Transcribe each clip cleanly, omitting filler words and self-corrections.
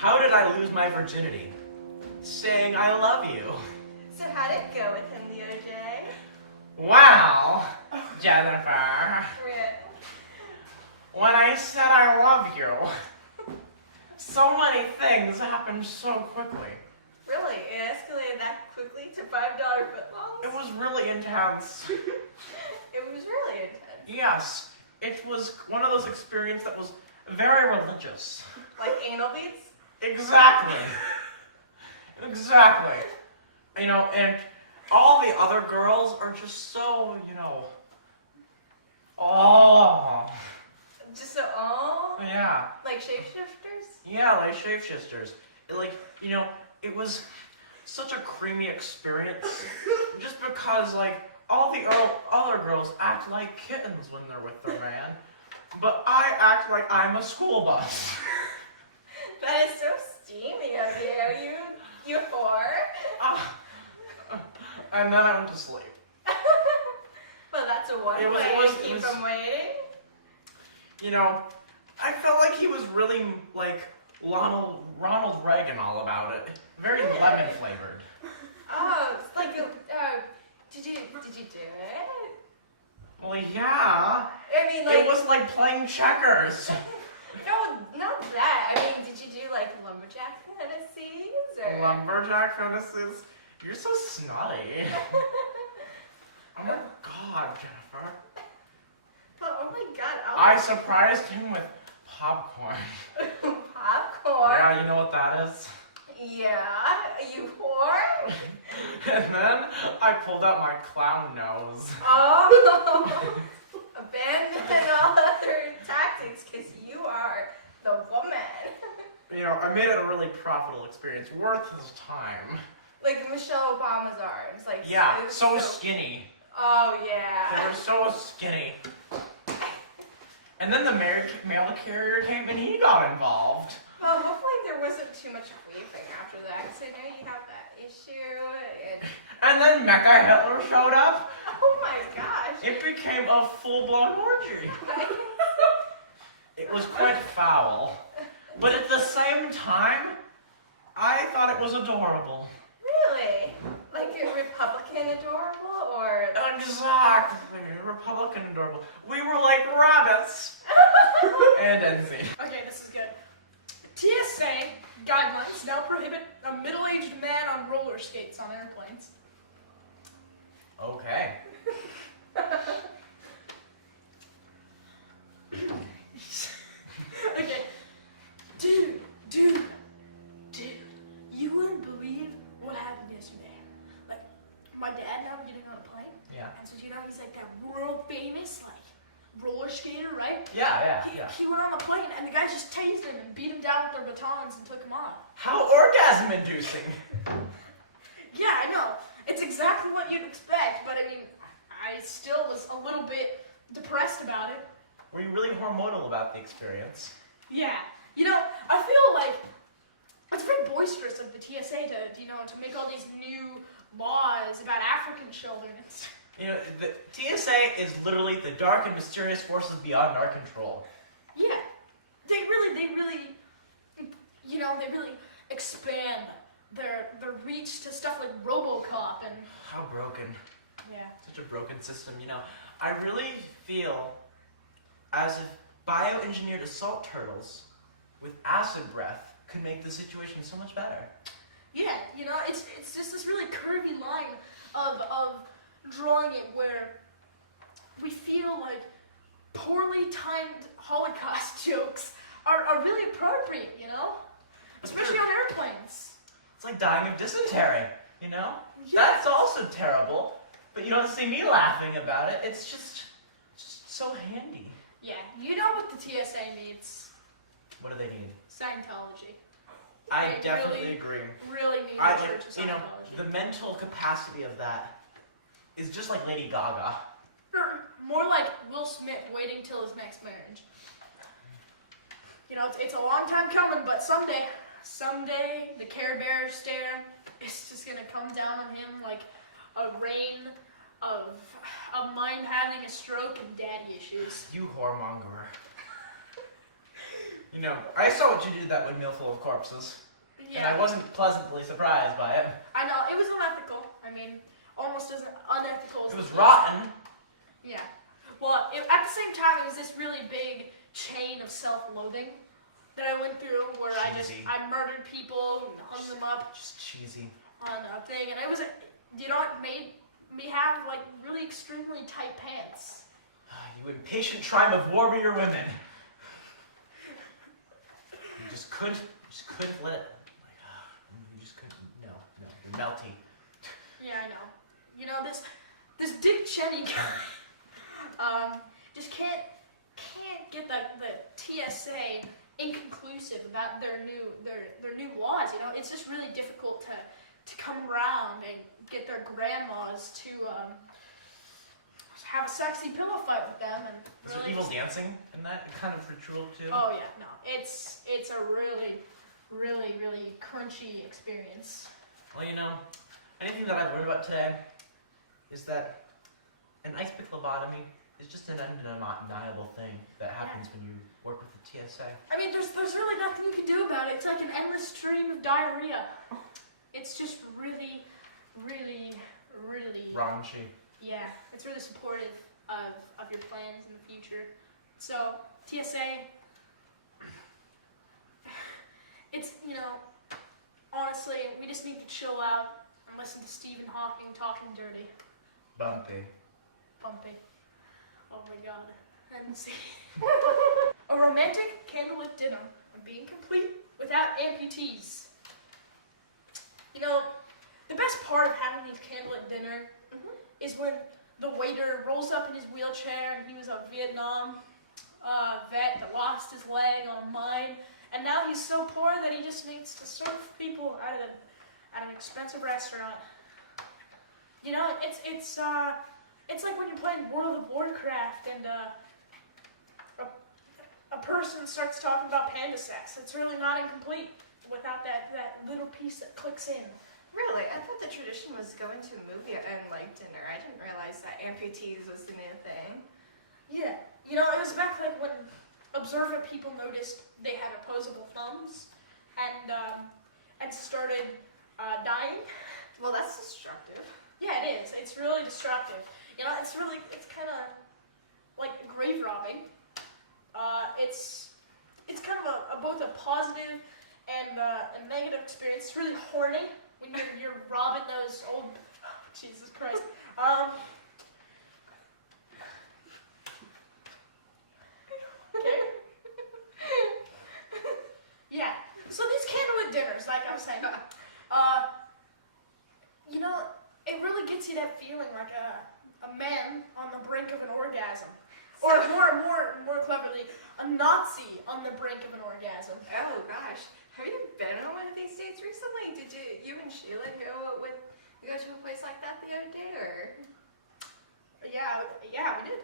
How did I lose my virginity? Saying I love you. So how'd it go with him the other day? Wow, Jennifer. Really? When I said I love you, so many things happened so quickly. Really? It escalated that quickly to $5 footlongs? It was really intense. It was really intense. Yes, it was one of those experiences that was very religious. Like anal beads? Exactly. Exactly. You know, and all the other girls are just so, you know, oh. Just so, oh? Yeah. Like shapeshifters? Yeah, like shapeshifters. Like, you know, it was such a creamy experience. Just because, like, all the other girls act like kittens when they're with their man. But I act like I'm a school bus. That is so steamy of you, you whore. And then I went to sleep. Well, that's a one way to keep them waiting. You know, I felt like he was really like Ronald Reagan all about it. Very lemon flavored. Oh, it's like did you do it? Well, yeah. I mean, like it was like playing checkers. No, not that. I mean, did you do like lumberjack fantasies or? Lumberjack fantasies? You're so snotty. Oh my God, Jennifer. Oh my God. I surprised him with popcorn. Popcorn? Yeah, you know what that is? Yeah, you whore? And then I pulled out my clown nose. Oh, abandon all other tactics because you are the woman. You know, I made it a really profitable experience, worth his time. Like Michelle Obama's arms, like yeah, so skinny. Oh yeah. They were so skinny. And then the mail carrier came and he got involved. Well, hopefully there wasn't too much weeping after that, because I know you have that issue. And then Mecha Hitler showed up. Oh my gosh. It became a full-blown orgy. It was quite foul. But at the same time, I thought it was adorable. Really? Like a Republican adorable, or? Exactly, Republican adorable. We were like rabbits. And NC. Okay, this is good. TSA guidelines now prohibit a middle-aged man on roller skates on airplanes. Okay. Okay. Dude, you wouldn't believe what happened yesterday. Like, my dad now getting on a plane. Yeah. And so, you know, he's like that world famous, like, roller skater, right? Yeah. He went on the plane and the guy just tased him and beat him down with their batons and took him off. How orgasm-inducing. Yeah, I know. It's exactly what you'd expect, but I mean, I still was a little bit depressed about it. Were you really hormonal about the experience? Yeah. You know, I feel like it's very boisterous of the TSA to make all these new laws about African children. You know, the TSA is literally the dark and mysterious forces beyond our control. Yeah. They really, you know, they really expand their reach to stuff like RoboCop and... How broken. Yeah. Such a broken system, you know. I really feel as if bioengineered assault turtles with acid breath could make the situation so much better. Yeah, you know, it's just this really curvy line of drawing it where we feel like poorly timed Holocaust jokes are really appropriate, you know? Especially on airplanes. It's like dying of dysentery, you know? Yeah. That's also terrible, but you don't see me laughing about it. It's just so handy. Yeah, you know what the TSA needs? What do they need? Scientology. I They definitely agree. Really need the Church of Scientology. You know, the mental capacity of that is just like Lady Gaga. Or more like Will Smith waiting till his next marriage. You know, it's a long time coming, but someday, the Care Bear stare is just gonna come down on him like a rain of a mind having a stroke and daddy issues. You whoremonger. You know, I saw what you did to that windmill full of corpses, and Yeah, I wasn't pleasantly surprised by it. I know it was unethical. I mean, almost as unethical as It was the- rotten. Yeah. Well, at the same time, it was this really big chain of self-loathing that I went through, where Cheesy. I murdered people and hung them up Just cheesy. on a thing, and it was, you know, it made me have like really extremely tight pants. You impatient tribe of warrior women. You just couldn't let it. You just couldn't. No, you're melty. Yeah, I know. You know, this Dick Cheney guy, just can't get the TSA inconclusive about their new laws. You know, it's just really difficult to come around and get their grandmas to have a sexy pillow fight with them and Is there really. evil dancing in that kind of ritual too? Oh yeah, no, it's a really crunchy experience. Well, you know, anything that I've learned about today is that an ice pick lobotomy is just an undeniable thing that happens when you work with the TSA. I mean, there's really nothing you can do about it. It's like an endless stream of diarrhea. It's just really. Raunchy. Yeah, it's really supportive of your plans in the future. So, TSA, it's, you know, honestly, we just need to chill out and listen to Stephen Hawking talking dirty. Bumpy. Bumpy. Oh my god. And see. A romantic candlelit dinner would be incomplete without amputees. You know, the best part of having these candlelit dinner is when the waiter rolls up in his wheelchair, and he was a Vietnam vet that lost his leg on a mine, and now he's so poor that he just needs to serve people at an expensive restaurant. You know, it's like when you're playing World of Warcraft and a person starts talking about panda sex. It's really not incomplete without that little piece that clicks in. Really? I thought the tradition was going to a movie and like dinner. I didn't realize that amputees was the new thing. Yeah, you know, it was back like when observant people noticed they had opposable thumbs and started dying. Well, that's destructive. Yeah, it is. It's really destructive. You know, it's kind of like grave robbing. It's kind of both a positive and a negative experience. It's really horny when you're robbing those old. Oh, Jesus Christ. Okay. Yeah. So these candlelit dinners, like I was saying, you know, it really gets you that feeling like a man on the brink of an orgasm, or more cleverly, a Nazi on the brink of an orgasm. Oh gosh, have you been on one of these dates recently? Did you and Sheila go to a place like that the other day, or? Yeah, we did.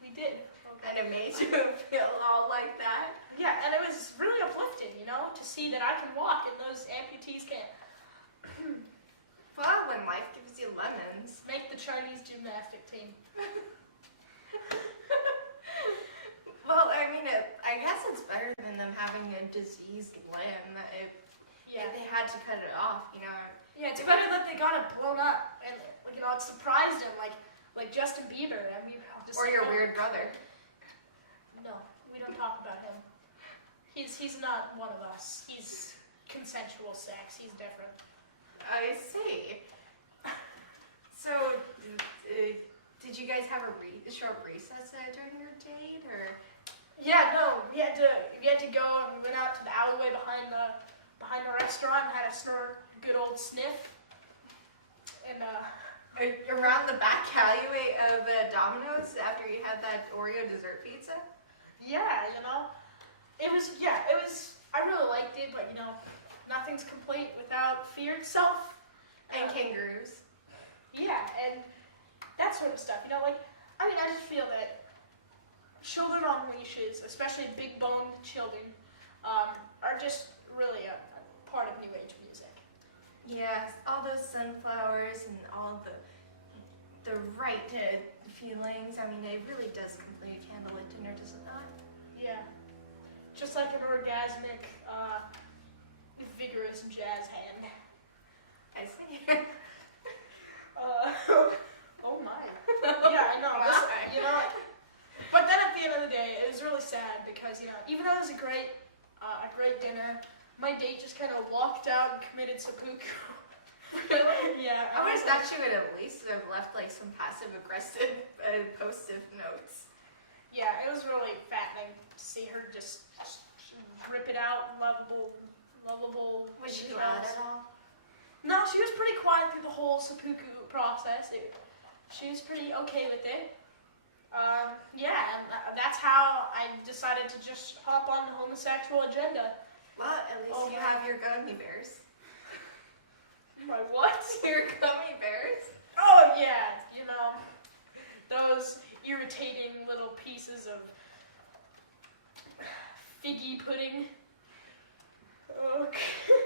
We did. And it made you feel all like that? Yeah, and it was really uplifting, you know, to see that I can walk and those amputees can't. Well, when life gives you lemons. Make the Chinese gymnastic team. Well, I mean, I guess it's better than them having a diseased limb. Yeah. They had to cut it off, you know. Yeah, it's better that they got it blown up and, like, you know, it surprised him, like Justin Bieber. I mean, just Or like, your no. weird brother. No, we don't talk about him. He's not one of us. He's consensual sex. He's different. I see. So, did you guys have a short recess during your date, or? Yeah, no, we had to go and we went out to the alleyway behind the restaurant and had a good old sniff. And Around the back alleyway of Domino's after you had that Oreo dessert pizza? yeah, you know, it was. I really liked it, but you know, nothing's complete without fear itself. And kangaroos. Yeah, and that sort of stuff. You know, like, I mean, I just feel that children on leashes, especially big-boned children, are just really a part of New Age music. Yes, all those sunflowers and all the right feelings. I mean, it really does complete a candlelit dinner, does it not? Yeah. Just like an orgasmic, vigorous jazz hand. I see. Oh my. Yeah, I know. Wow. You know, but then at the end of the day, it was really sad because, you know, even though it was a great dinner, my date just kind of walked out and committed seppuku. Really? Yeah. I wish that she would at least have left like some passive aggressive post-it notes. Yeah, it was really fattening to see her just rip it out, lovable. Was she details. loud at all? No, she was pretty quiet through the whole seppuku process. She was pretty okay with it. Yeah, and that's how I decided to just hop on the homosexual agenda. Well, at least you have your gummy bears. My what? Your gummy bears? Oh yeah, you know, those irritating little pieces of figgy pudding. Okay.